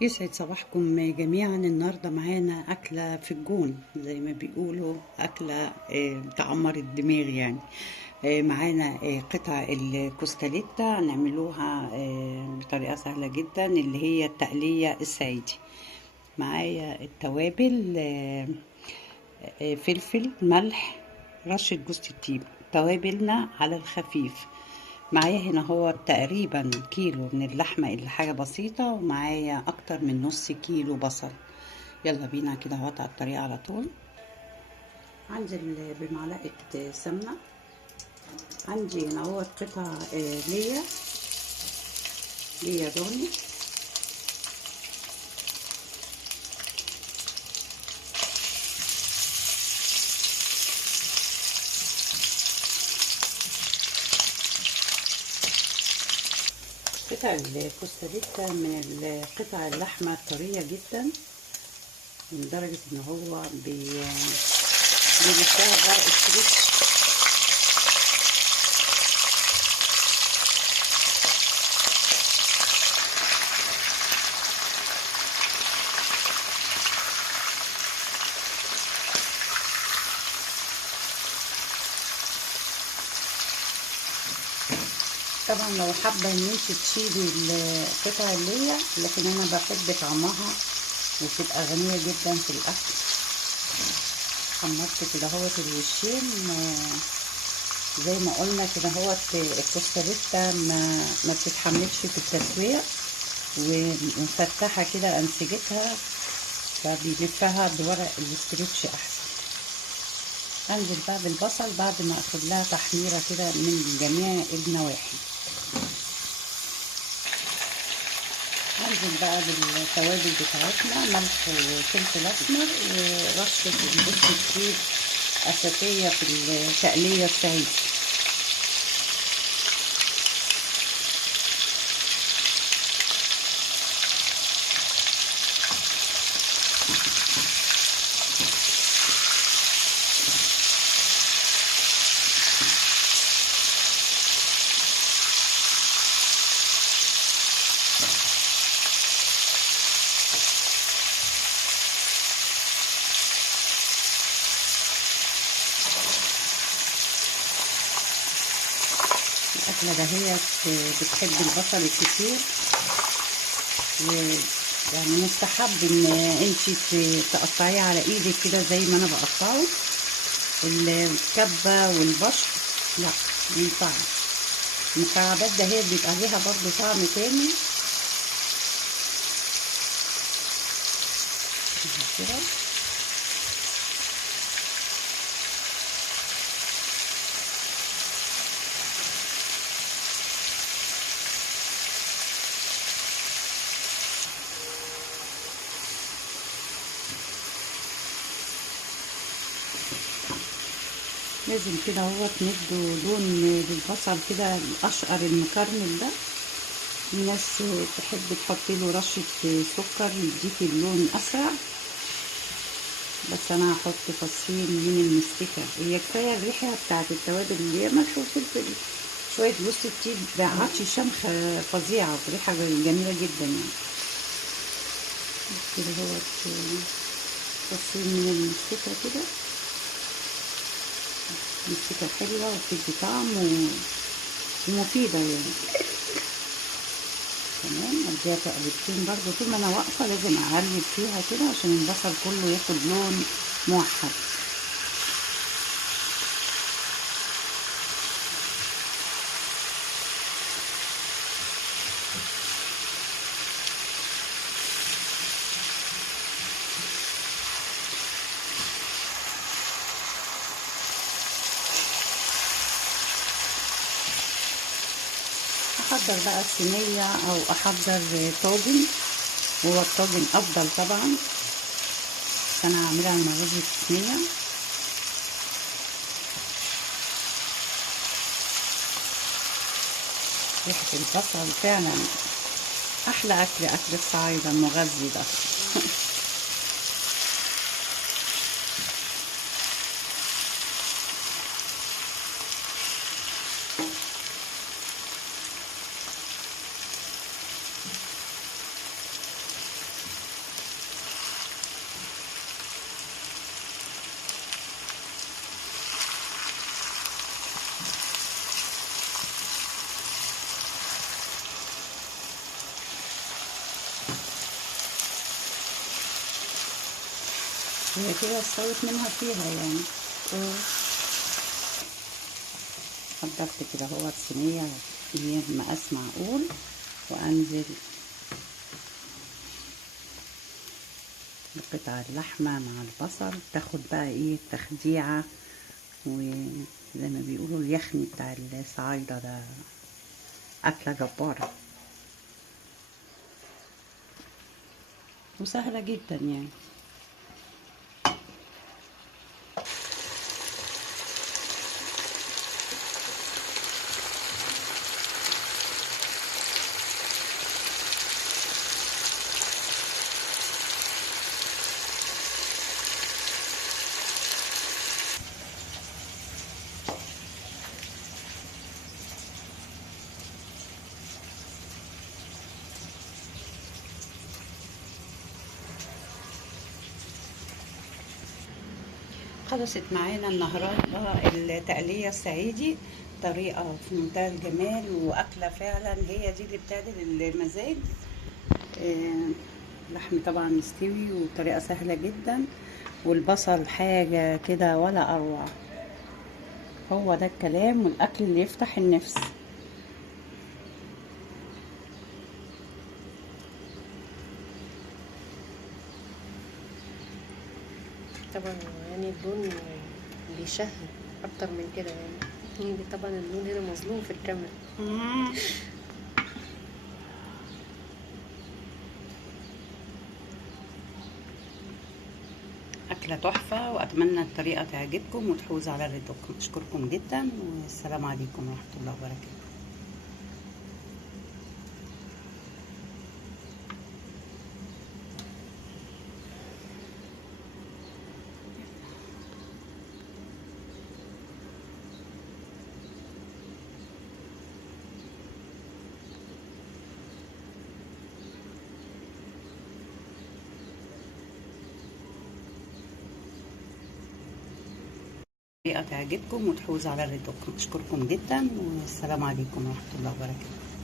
يسعد صباحكم جميعا. النهاردة معانا أكلة في الجون زي ما بيقولوا، أكلة تعمر الدماغ يعني. معانا قطع الكوستاليتا هنعملوها بطريقة سهلة جدا، اللي هي التقلية الصعيدي. معايا التوابل، فلفل، ملح، رشة جوز الطيب. توابلنا على الخفيف. معايا هنا هو تقريبا كيلو من اللحمة اللي حاجة بسيطة، ومعايا أكتر من نص كيلو بصل. يلا بينا كده على الطريقة على طول. هنزل بمعلقة سمنة. عندي هنا هو قطع ليا ضاني. قطع الكوستاريتا من قطع اللحمة الطرية جدا، لدرجة ان هو بيشتغل بقى الستريتش. طبعا لو حابة ان انت تشيلي القطع اللي لكن انا بحب طعمها وتبقى غنية جدا في الاكل. حمرت كده اهوت الوشين، زي ما قلنا كده اهوت. الكوستاريتا ما بتتحملش في التسوية، ومفتحة كده انسجتها، فبيلفها بورق الاسترتش احسن. انزل بقى بالبصل بعد ما اخد لها تحميرة كده من جميع النواحي. هنزل بقى بالتوابل بتاعتنا، ملح وفلفل اسمر ورشة جوز الطيب، اساسية في التقلية الصعيدي. الأكلة دهيت بتحب البصل الكتير، يعني مستحب ان انتي تقطعيه على ايدك كده زي ما انا بقطعه. الكبة والبشر لا ينفع. المكعبات دهيت بيبقى ليها برضو طعم تاني كده. لازم كده هو ندوا لون للبصل كده، الاشقر المكرمل ده. في ناس تحب تحط له رشة سكر يديك اللون اسرع، بس انا هحط فصين من المستكة. هي كفايه الريحه بتاعت التوابل اللي هي ملح وفلفل، شويه جوز الطيب، عطش شمخ فظيعه، ريحه جميله جدا يعني. كده هو فصين من المستكة كده. المستكة حلوه وبتدي طعم ومفيده يعني. تمام، اديها تقلبتين برضو. طول ما انا واقفه لازم اقلب فيها كده عشان البصل كله ياخد لون موحد. احضر بقى الصينيه او احضر طاجن، هو الطاجن افضل طبعا، بس انا هعملها المره دي في صينيه. ريحه البصل فعلا احلى اكل، اكل الصعايده المغذي ده. هي كده استوت منها فيها يعني. حضرت كده هو الصينية مقاس معقول، وانزل بقطع اللحمة مع البصل، تاخد بقى ايه التخديعة، وزي ما بيقولوا اليخني بتاع الصعايدة ده أكلة جبارة وسهلة جدا يعني. خلصت معانا النهارده التقلية الصعيدي، طريقة في منتهى الجمال وأكلة فعلا هي دي اللي بتعدل المزاج. اللحم طبعا مستوي وبطريقة سهلة جدا، والبصل حاجة كده ولا أروع. هو ده الكلام والأكل اللي يفتح النفس. طبعا يعني اللون بيشهي اكتر من كده يعني طبعا اللون هنا مظلوم في الكاميرا. أكلة تحفة، وأتمنى الطريقة تعجبكم وتحوز على رضاكم. أشكركم جدا، والسلام عليكم ورحمة الله وبركاته. الطريقة تعجبكم وتحوز على رضاكم. أشكركم جدا، والسلام عليكم ورحمة الله وبركاته.